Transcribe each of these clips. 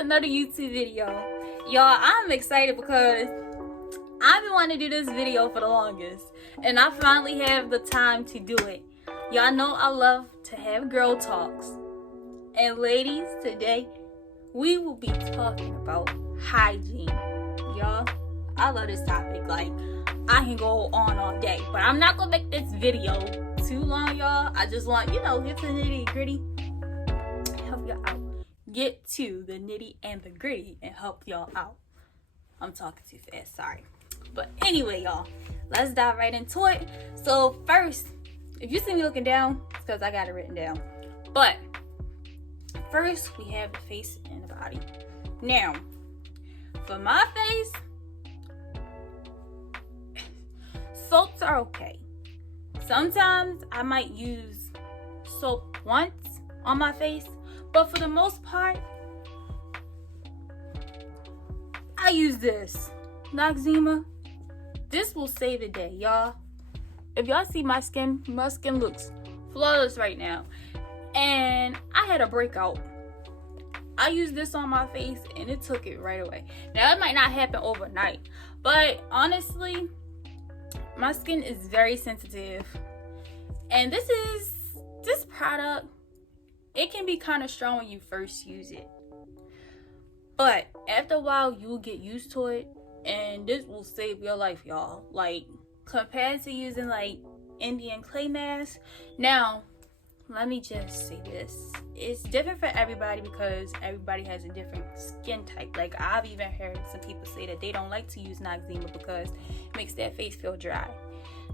another YouTube video. Y'all, I'm excited because I've been wanting to do this video for the longest, and I finally have the time to do it. Y'all know I love to have girl talks, and ladies, today we will be talking about hygiene. Y'all, I love this topic. Like, I can go on all day, but I'm not gonna make this video too long, y'all. I just want, get to the nitty gritty, help y'all out, get to the nitty and the gritty and help y'all out. I'm talking too fast, sorry. But anyway, y'all, let's dive right into it. So first, if you see me looking down, it's because I got it written down. But first, we have the face and the body. Now, for my face, soaps are okay. Sometimes I might use soap once on my face, but for the most part, I use this Noxzema. This will save the day, y'all. If y'all see my skin looks flawless right now. And I had a breakout. I used this on my face and it took it right away. Now, it might not happen overnight, but honestly, my skin is very sensitive. And this product, it can be kind of strong when you first use it. But after a while, you'll get used to it. And this will save your life, y'all. Like, compared to using like Indian clay mask. Now, let me just say this. It's different for everybody because everybody has a different skin type. Like, I've even heard some people say that they don't like to use Noxzema because it makes their face feel dry.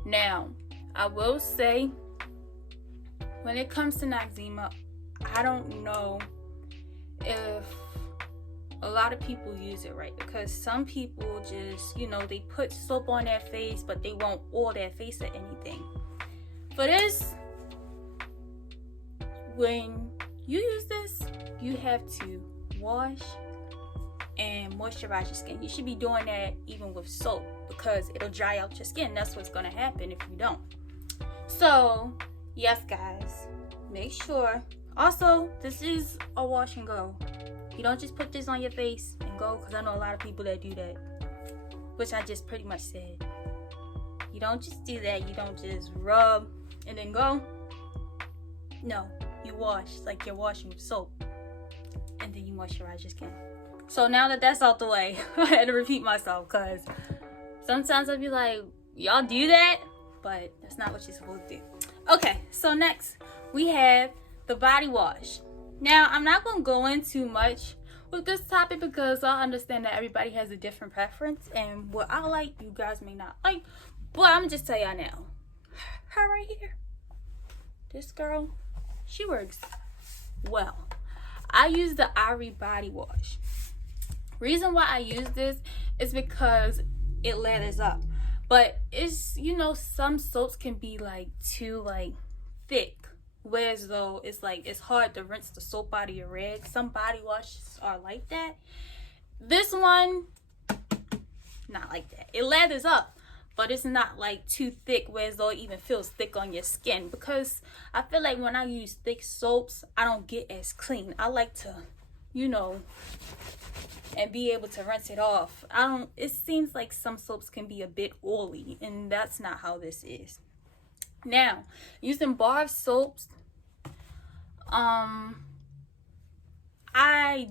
Now, I will say, when it comes to Noxzema, I don't know if a lot of people use it right, because some people just, they put soap on their face, but they won't oil their face or anything. For this, when you use this, you have to wash and moisturize your skin. You should be doing that even with soap because it'll dry out your skin. That's what's going to happen if you don't. So, yes, guys, make sure. Also, this is a wash and go. You don't just put this on your face and go, because I know a lot of people that do that, which I just pretty much said. You don't just do that. You don't just rub and then go. No, you wash like you're washing with soap, and then you moisturize your skin. So now that that's out the way, I had to repeat myself because sometimes I'll be like, y'all do that, but that's not what you're supposed to do. Okay, so next we have the body wash. Now, I'm not going to go into much with this topic because I understand that everybody has a different preference, and what I like, you guys may not like. But I'm going to just tell y'all now, her right here, this girl, she works well. I use the Ivory body wash. Reason why I use this is because it lathers up. But it's, some soaps can be too thick. Whereas though it's hard to rinse the soap out of your rag. Some body washes are like that. This one, not like that. It lathers up, but it's not too thick, whereas though it even feels thick on your skin. Because I feel like when I use thick soaps, I don't get as clean. I like to, and be able to rinse it off. It seems like some soaps can be a bit oily, and that's not how this is. Now, using bar soaps, I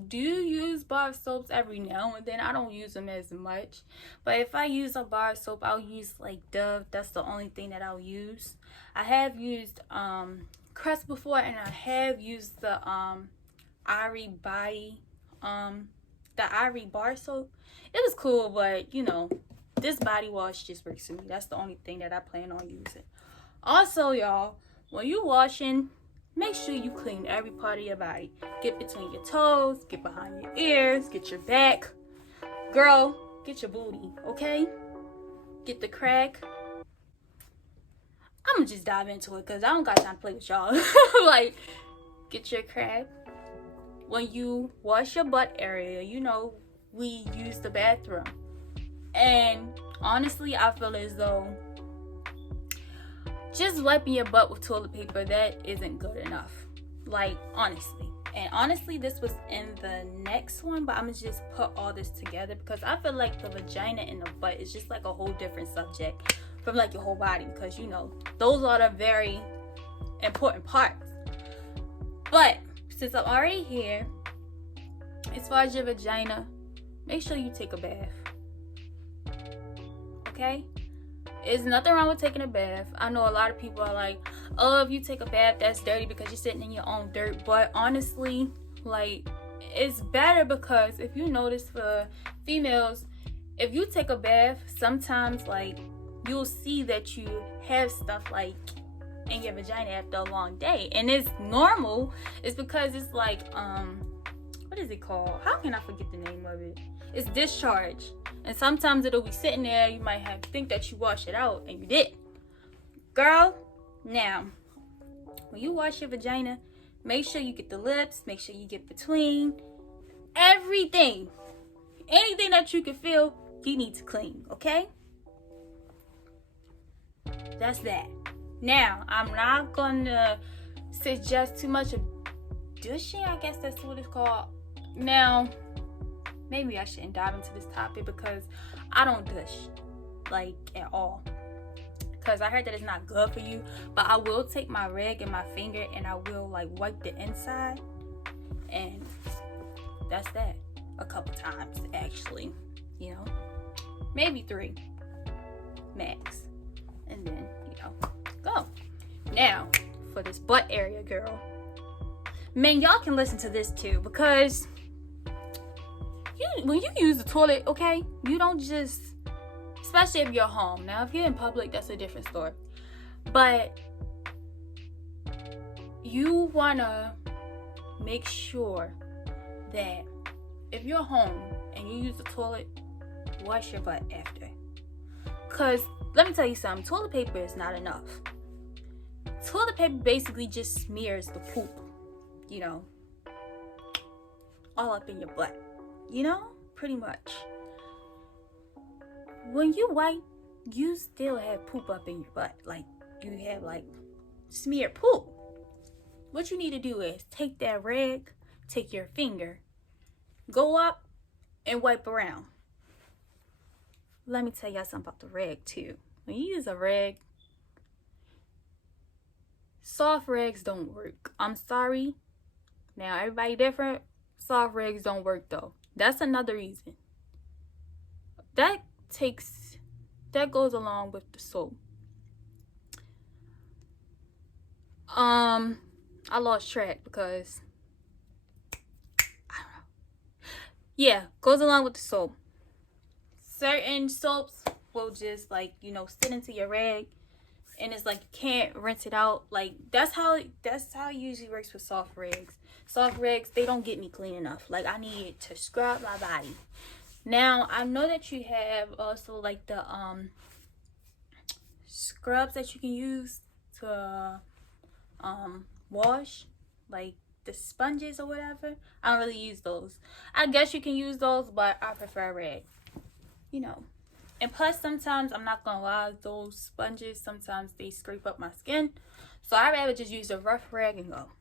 do use bar soaps every now and then. I don't use them as much, but if I use a bar soap, I'll use Dove. That's the only thing that I'll use. I have used Crest before, and I have used the Ivory body, the Ivory bar soap. It was cool, but this body wash just works for me. That's the only thing that I plan on using. Also, y'all, when you washing, make sure you clean every part of your body. Get between your toes, get behind your ears, get your back. Girl, get your booty, okay? Get the crack. I'm gonna just dive into it because I don't got time to play with y'all. Get your crack. When you wash your butt area, we use the bathroom. And honestly, I feel as though just wiping your butt with toilet paper, that isn't good enough. Honestly. And honestly, this was in the next one, but I'm gonna just put all this together because I feel like the vagina and the butt is just like a whole different subject from like your whole body, because you know those are the very important parts. But since I'm already here, as far as your vagina, make sure you take a bath. Okay? There's nothing wrong with taking a bath. I know a lot of people are like, oh, if you take a bath, that's dirty because you're sitting in your own dirt. But honestly, like, it's better because if you notice for females, if you take a bath, sometimes like you'll see that you have stuff like in your vagina after a long day. And it's normal. It's because it's like, what is it called? How can I forget the name of it? It's discharge. And sometimes it'll be sitting there. You might have think that you wash it out and you did. Girl, now, when you wash your vagina, make sure you get the lips. Make sure you get between. Everything. Anything that you can feel, you need to clean. Okay? That's that. Now, I'm not going to suggest too much of douching. I guess that's what it's called. Now, maybe I shouldn't dive into this topic because I don't douche, like, at all. Because I heard that it's not good for you. But I will take my rag and my finger and I will, like, wipe the inside. And that's that. A couple times, actually. You know? Maybe 3. Max. And then, you know, go. Now, for this butt area, girl. Man, y'all can listen to this too. Because when you use the toilet, okay, you don't just, especially if you're home. Now, if you're in public, that's a different story. But you want to make sure that if you're home and you use the toilet, wash your butt after. Because, let me tell you something, toilet paper is not enough. Toilet paper basically just smears the poop, you know, all up in your butt. You know, pretty much. When you wipe, you still have poop up in your butt. Like, you have, like, smeared poop. What you need to do is take that rag, take your finger, go up, and wipe around. Let me tell y'all something about the rag, too. When you use a rag, soft rags don't work. I'm sorry. Now, everybody different. Soft rags don't work, though. That's another reason. That goes along with the soap. I lost track because I don't know. Yeah, goes along with the soap. Certain soaps will just, like, you know, sit into your rag and it's like you can't rinse it out. Like, that's how it usually works with soft rags. Soft rags, they don't get me clean enough. Like, I need to scrub my body. Now, I know that you have also like the scrubs that you can use to wash, like the sponges or whatever. I don't really use those. I guess you can use those, but I prefer rag. You know. And plus, sometimes, I'm not gonna lie, those sponges, sometimes they scrape up my skin. So I'd rather just use a rough rag and go.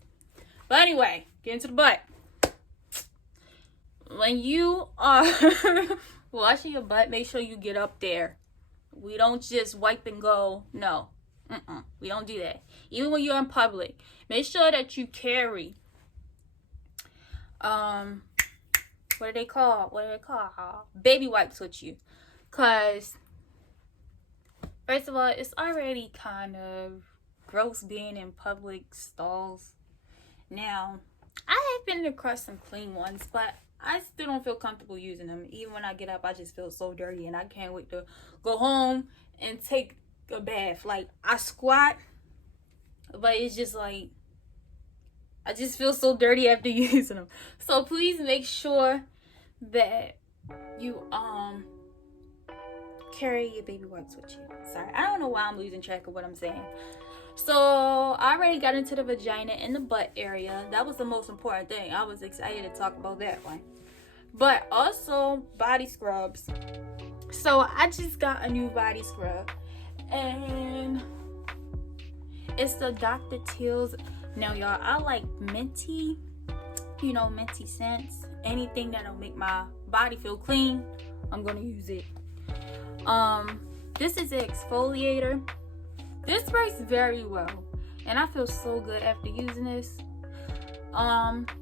But anyway, get into the butt. When you are washing your butt, make sure you get up there. We don't just wipe and go. No. We don't do that. Even when you're in public, make sure that you carry what are they called? Baby wipes with you. Because, first of all, it's already kind of gross being in public stalls. Now, I have been across some clean ones, but I still don't feel comfortable using them. Even when I get up, I just feel so dirty, and I can't wait to go home and take a bath. Like, I squat, but it's just like, I just feel so dirty after using them. So please make sure that you carry your baby wipes with you. Sorry, I don't know why I'm losing track of what I'm saying. So I already got into the vagina and the butt area. That was the most important thing. I was excited to talk about that one. But also body scrubs. So I just got a new body scrub, and it's the Dr. Teals. Now, y'all, I like minty you know, minty scents, anything that'll make my body feel clean, I'm gonna use it. This is the exfoliator. This works very well, and I feel so good after using this.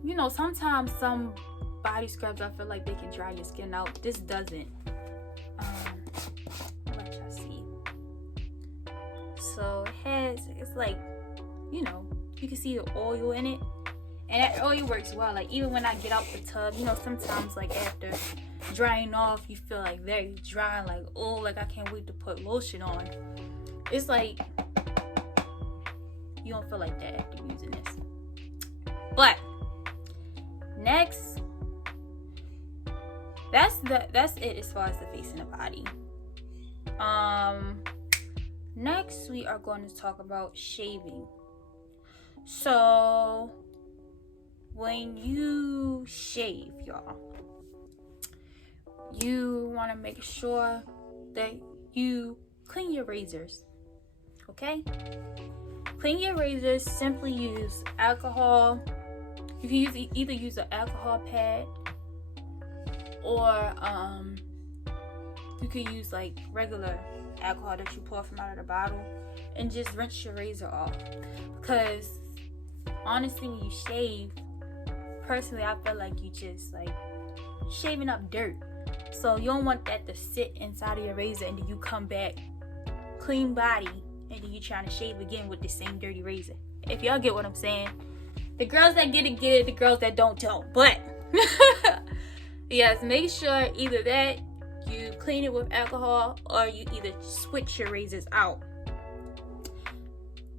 You know, sometimes some body scrubs, I feel like they can dry your skin out. This doesn't. Let y'all see. So it's like, you know, you can see the oil in it, and that oil works well. Like, even when I get out the tub, you know, sometimes like after drying off, you feel like very dry, like, oh, like I can't wait to put lotion on. It's like you don't feel like that after using this. But next, that's it as far as the face and the body. Next we are going to talk about shaving. So when you shave, y'all, you want to make sure that you clean your razors. Okay? Clean your razors. Simply use alcohol. You can either use an alcohol pad, or you could use like regular alcohol that you pour from out of the bottle, and just rinse your razor off. Because honestly, when you shave, personally, I feel like you just like shaving up dirt. So you don't want that to sit inside of your razor, and then you come back clean body, and then you trying to shave again with the same dirty razor. If y'all get what I'm saying. The girls that get it, the girls that don't. But yes, make sure either that you clean it with alcohol, or you either switch your razors out.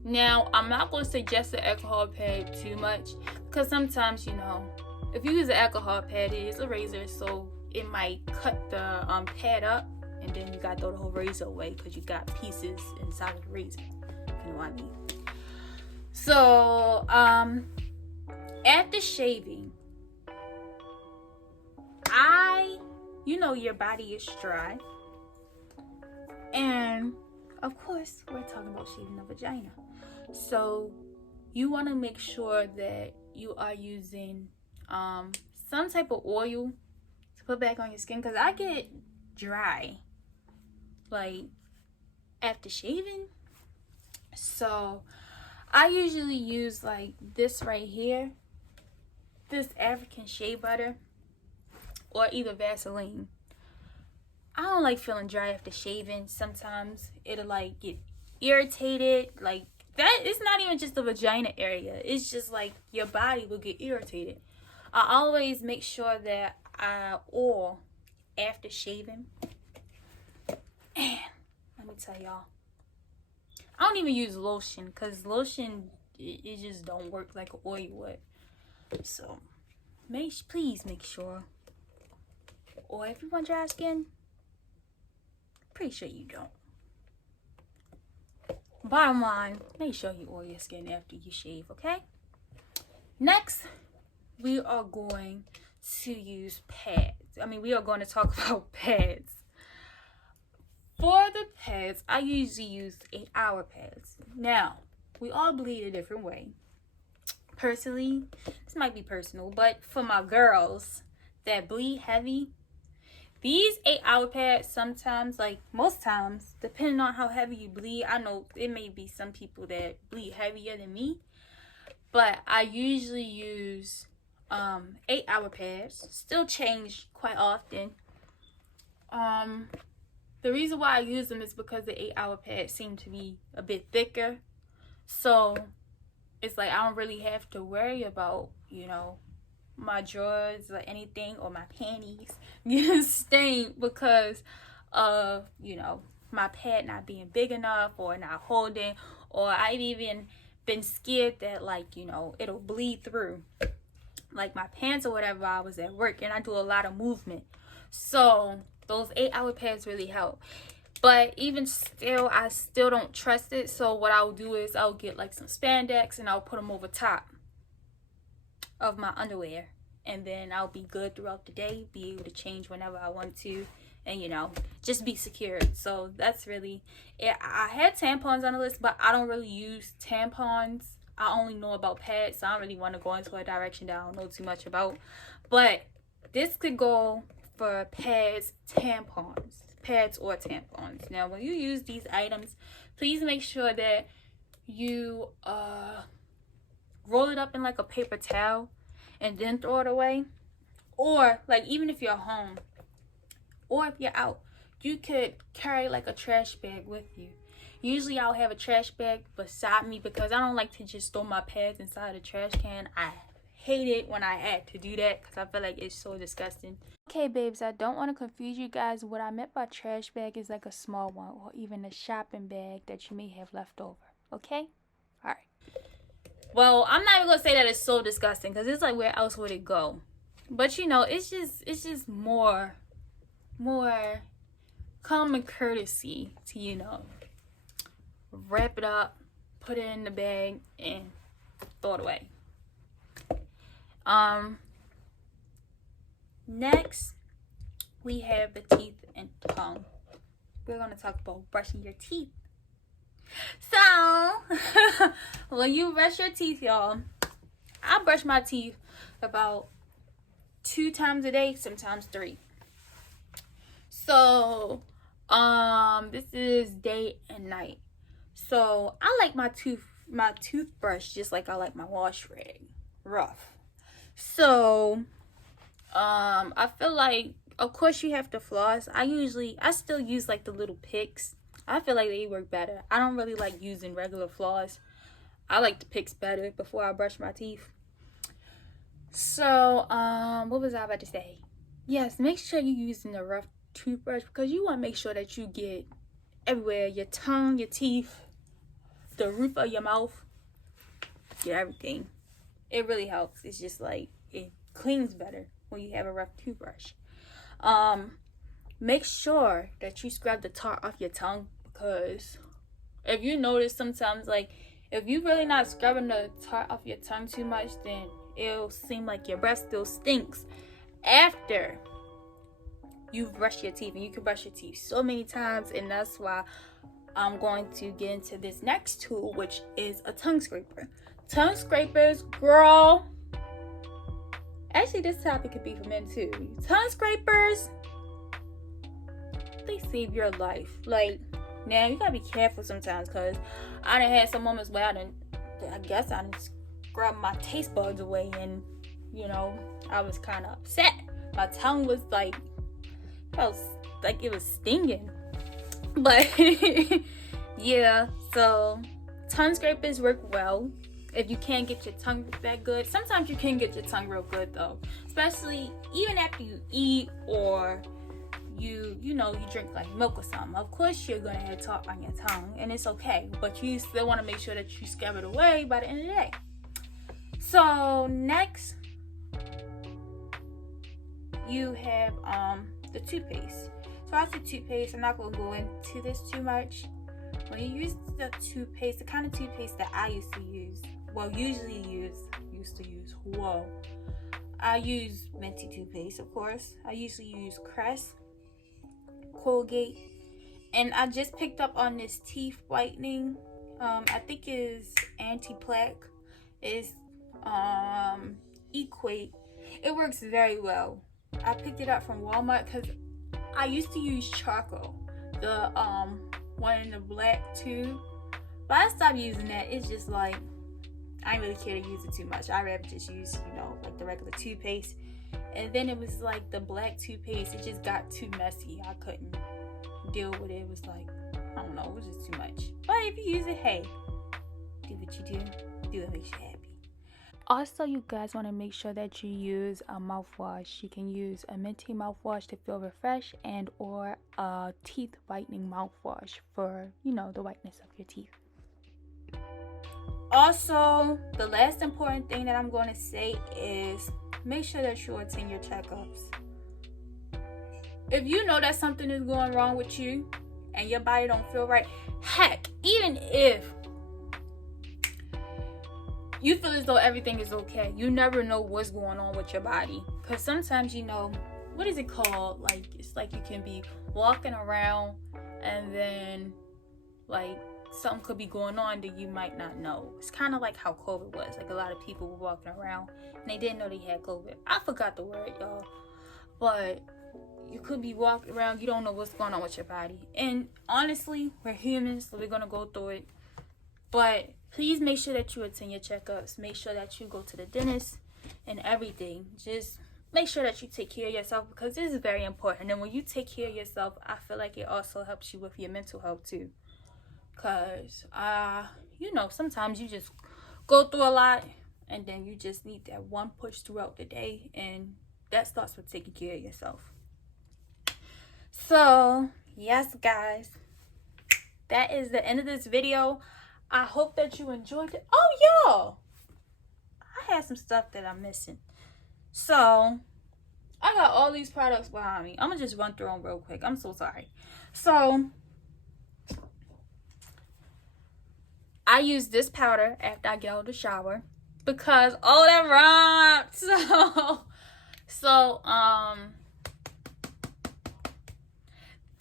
Now, I'm not going to suggest the alcohol pad too much, because sometimes, you know, if you use an alcohol pad, it is a razor, so it might cut the pad up, and then you got to throw the whole razor away because you got pieces inside of the razor, if you know what I mean. So, after shaving, you know, your body is dry, and of course, we're talking about shaving the vagina. So, you want to make sure that you are using some type of oil to put back on your skin, because I get dry, like, after shaving. So, I usually use like this right here, this African shea butter, or either Vaseline. I don't like feeling dry after shaving. Sometimes it'll like get irritated. Like, that, it's not even just the vagina area. It's just like your body will get irritated. I always make sure that I oil after shaving. And let me tell y'all, I don't even use lotion, because lotion, it just don't work like an oil would. So please make sure. Or if you want dry skin, pretty sure you don't. Bottom line, make sure you oil your skin after you shave, okay? Next, we are going to use pads. We are going to talk about pads. For the pads, I usually use 8-hour pads. Now, we all bleed a different way. Personally, this might be personal, but for my girls that bleed heavy, these 8-hour pads sometimes, like most times, depending on how heavy you bleed, I know it may be some people that bleed heavier than me, but I usually use 8-hour pads. Still change quite often. The reason why I use them is because the 8-hour pads seem to be a bit thicker. So it's like I don't really have to worry about, you know, my drawers or anything, or my panties getting stained because of, you know, my pad not being big enough or not holding. Or I've even been scared that, like, you know, it'll bleed through, like my pants or whatever. I was at work and I do a lot of movement. So those 8-hour pads really help. But even still, I still don't trust it. So what I'll do is I'll get like some spandex and I'll put them over top of my underwear. And then I'll be good throughout the day, be able to change whenever I want to. And, you know, just be secured. So that's really it. I had tampons on the list, but I don't really use tampons I only know about pads, so I don't really want to go into a direction that I don't know too much about. But this could go for pads, pads or tampons. Now, when you use these items, please make sure that you roll it up in like a paper towel and then throw it away. Or like, even if you're home or if you're out, you could carry like a trash bag with you. Usually I'll have a trash bag beside me because I don't like to just throw my pads inside a trash can. I hate it when I had to do that because I feel like it's so disgusting. Okay, babes, I don't want to confuse you guys. What I meant by trash bag is like a small one or even a shopping bag that you may have left over. Okay? Alright. Well, I'm not even going to say that it's so disgusting because it's like, where else would it go? But you know, it's just more common courtesy to, you know, wrap it up, put it in the bag, and throw it away. Next, we have the teeth and tongue. We're going to talk about brushing your teeth. So, when you brush your teeth, y'all, I brush my teeth about 2 times a day, sometimes 3. So, this is day and night. So, I like my toothbrush just like I like my wash rag, rough. So, I feel like, of course, you have to floss. I still use like the little picks. I feel like they work better. I don't really like using regular floss. I like the picks better before I brush my teeth. So, what was I about to say? Yes, make sure you're using a rough toothbrush because you want to make sure that you get everywhere. Your tongue, your teeth, the roof of your mouth. Get everything. It really helps. It's just like, it cleans better when you have a rough toothbrush. Make sure that you scrub the tar off your tongue because if you notice sometimes, like, if you really not scrubbing the tar off your tongue too much, then it'll seem like your breath still stinks after you've brushed your teeth. And you can brush your teeth so many times, and that's why I'm going to get into this next tool, which is a tongue scraper. Tongue scrapers, girl. Actually, this topic could be for men too. Tongue scrapers, they save your life. Like, now you gotta be careful sometimes because I done had some moments where I done scrubbed my taste buds away, and you know, I was kind of upset. My tongue was like, felt like it was stinging. But yeah, so tongue scrapers work well if you can't get your tongue that good. Sometimes you can get your tongue real good though, especially even after you eat or you drink like milk or something. Of course you're gonna have tar on your tongue, and it's okay, but you still want to make sure that you scrub it away by the end of the day. So next, you have the toothpaste. So as the toothpaste, I'm not gonna go into this too much. When you use the toothpaste, the kind of toothpaste that I used to use, I use minty toothpaste, of course. I usually use Crest, Colgate, and I just picked up on this teeth whitening. I think is anti-plaque. Is Equate. It works very well. I picked it up from Walmart because I used to use charcoal, the one in the black tube, but I stopped using that. It's just like, I didn't really care to use it too much. I'd rather just use, like the regular toothpaste. And then it was like the black toothpaste, it just got too messy. I couldn't deal with it. It was like, I don't know, it was just too much. But if you use it, hey, do what you do what makes you happy. Also, you guys want to make sure that you use a mouthwash. You can use a minty mouthwash to feel refreshed, and or a teeth whitening mouthwash for, the whiteness of your teeth. Also, the last important thing that I'm going to say is make sure that you attend your checkups. If you know that something is going wrong with you and your body don't feel right, heck, even if you feel as though everything is okay, you never know what's going on with your body. Because sometimes, what is it called? Like, it's like you can be walking around and then, like, something could be going on that you might not know. It's kind of like how COVID was. Like, a lot of people were walking around and they didn't know they had COVID. I forgot the word, y'all. But you could be walking around, you don't know what's going on with your body. And honestly, we're humans, so we're going to go through it. But please make sure that you attend your checkups. Make sure that you go to the dentist and everything. Just make sure that you take care of yourself, because this is very important. And when you take care of yourself, I feel like it also helps you with your mental health too. Because, you know, sometimes you just go through a lot and then you just need that one push throughout the day. And that starts with taking care of yourself. So, yes, guys. That is the end of this video. I hope that you enjoyed it. Oh, y'all, I had some stuff that I'm missing. So, I got all these products behind me. I'm going to just run through them real quick. I'm so sorry. So, I use this powder after I get out of the shower. Because, oh, that rhymed. So,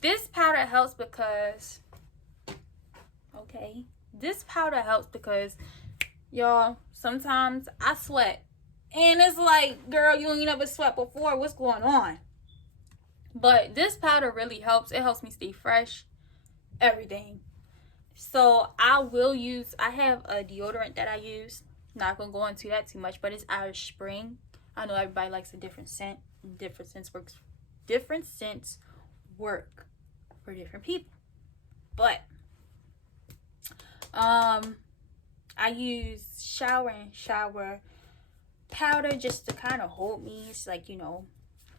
this powder helps because, okay, this powder helps because, y'all, sometimes I sweat. And it's like, girl, you ain't never sweat before. What's going on? But this powder really helps. It helps me stay fresh. Everything. So, I have a deodorant that I use. Not going to go into that too much, but it's Irish Spring. I know everybody likes a different scent. Different scents work for different people. But I use shower powder just to kind of hold me. It's like, you know,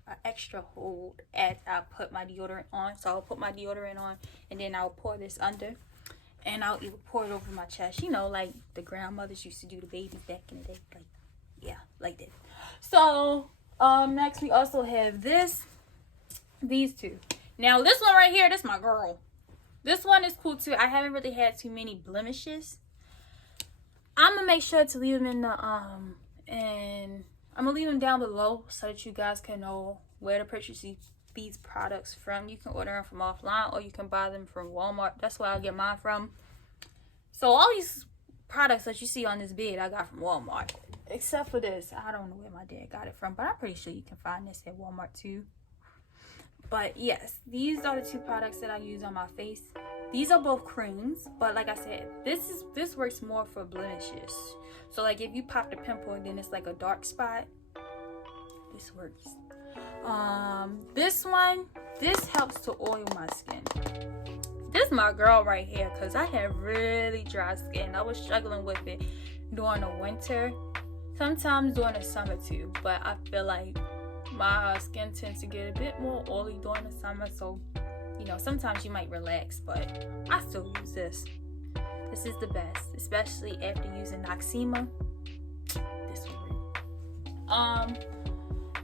an extra hold as I put my deodorant on. So I'll put my deodorant on and then I'll pour this under, and I'll either pour it over my chest, you know, like the grandmothers used to do the babies back in the day. Like, yeah, like that. So next we also have these two. Now this one right here, this is my girl. This one is cool too. I haven't really had too many blemishes. I'm gonna make sure to leave them in the and I'm gonna leave them down below so that you guys can know where to purchase these products from. You can order them from offline or you can buy them from Walmart. That's where I get mine from. So all these products that you see on this bed I got from Walmart, except for this. I don't know where my dad got it from, but I'm pretty sure you can find this at Walmart too. But yes, these are the two products that I use on my face. These are both creams, but like I said, this works more for blemishes. So like if you popped a pimple and then it's like a dark spot, this works. This helps to oil my skin. This is my girl right here, because I have really dry skin. I was struggling with it during the winter, sometimes during the summer too, but I feel like my skin tends to get a bit more oily during the summer, so you know, sometimes you might relax, but I still use this. This is the best, especially after using Noxzema. This one.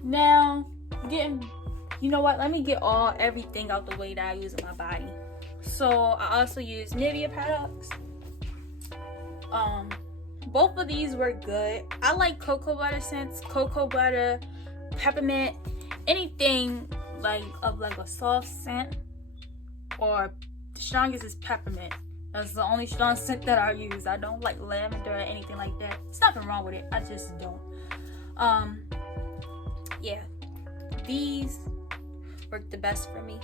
Now, you know what? Let me get everything out the way that I use in my body. So I also use Nivea Products. Both of these work good. I like cocoa butter scents, cocoa butter, peppermint, anything like a soft scent. Or the strongest is peppermint. That's the only strong scent that I use. I don't like lavender or anything like that. There's nothing wrong with it. I just don't. Yeah, these work the best for me.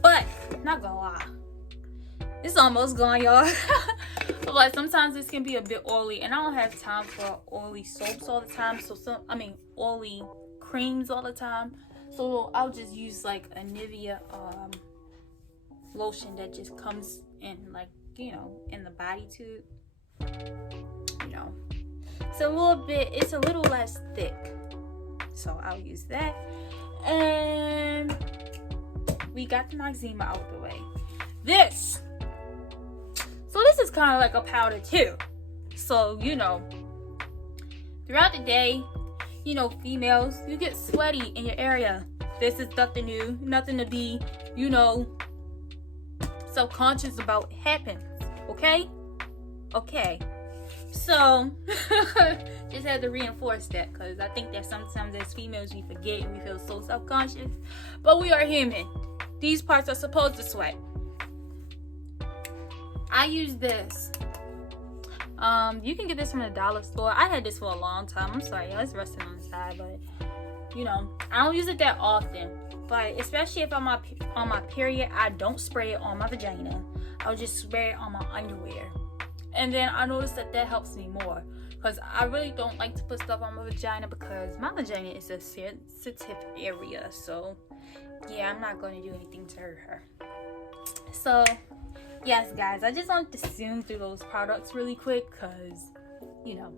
But not gonna lie, it's almost gone, y'all. But sometimes this can be a bit oily, and I don't have time for oily soaps all the time. Oily creams all the time. So I'll just use like a Nivea lotion that just comes in, like, you know, in the body tube. You know, it's a little less thick. So I'll use that. And we got the Noxzema out the way. This is kind of like a powder too. So, you know, throughout the day, you know, females, you get sweaty in your area. This is nothing new, nothing to be, you know, self-conscious about. Happens, okay? So, just had to reinforce that, because I think that sometimes as females we forget and we feel so self-conscious. But we are human. These parts are supposed to sweat. I use this. You can get this from the dollar store. I had this for a long time. I'm sorry, y'all, it's resting on the side, but you know, I don't use it that often. But especially if I'm on my period, I don't spray it on my vagina. I'll just spray it on my underwear. And then I noticed that helps me more, because I really don't like to put stuff on my vagina because my vagina is a sensitive area. So yeah, I'm not going to do anything to hurt her. So yes, guys, I just wanted to zoom through those products really quick because, you know,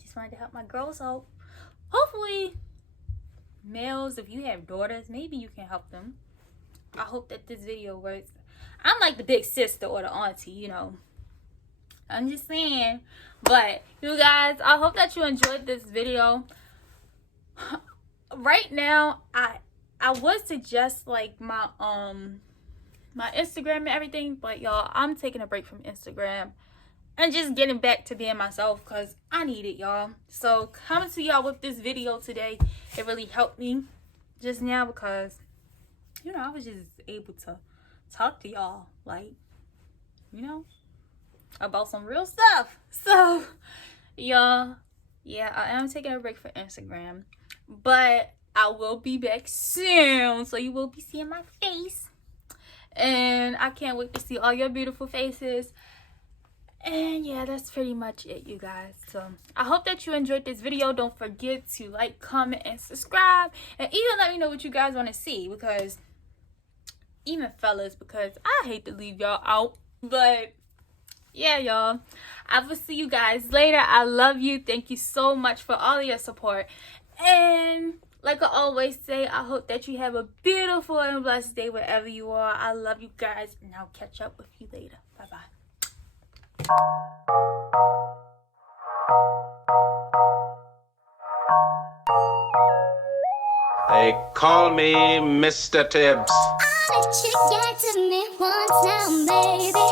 just wanted to help my girls out. Hopefully, males, if you have daughters, maybe you can help them. I hope that this video works. I'm like the big sister or the auntie, you know. I'm just saying. But, you guys, I hope that you enjoyed this video. Right now, I would suggest like my my Instagram and everything, but y'all, I'm taking a break from Instagram and just getting back to being myself because I need it, y'all. So coming to y'all with this video today, it really helped me just now because, you know, I was just able to talk to y'all, like, you know, about some real stuff. So y'all, yeah, I am taking a break for Instagram, but I will be back soon, so you will be seeing my face, and I can't wait to see all your beautiful faces. And yeah, that's pretty much it, you guys. So I hope that you enjoyed this video. Don't forget to like, comment, and subscribe, and even let me know what you guys want to see, because even fellas, because I hate to leave y'all out. But yeah, y'all, I will see you guys later. I love you. Thank you so much for all of your support, and like I always say, I hope that you have a beautiful and blessed day wherever you are. I love you guys, and I'll catch up with you later. Bye-bye. They call me Mr. Tibbs. I'll let you get to me once now, baby.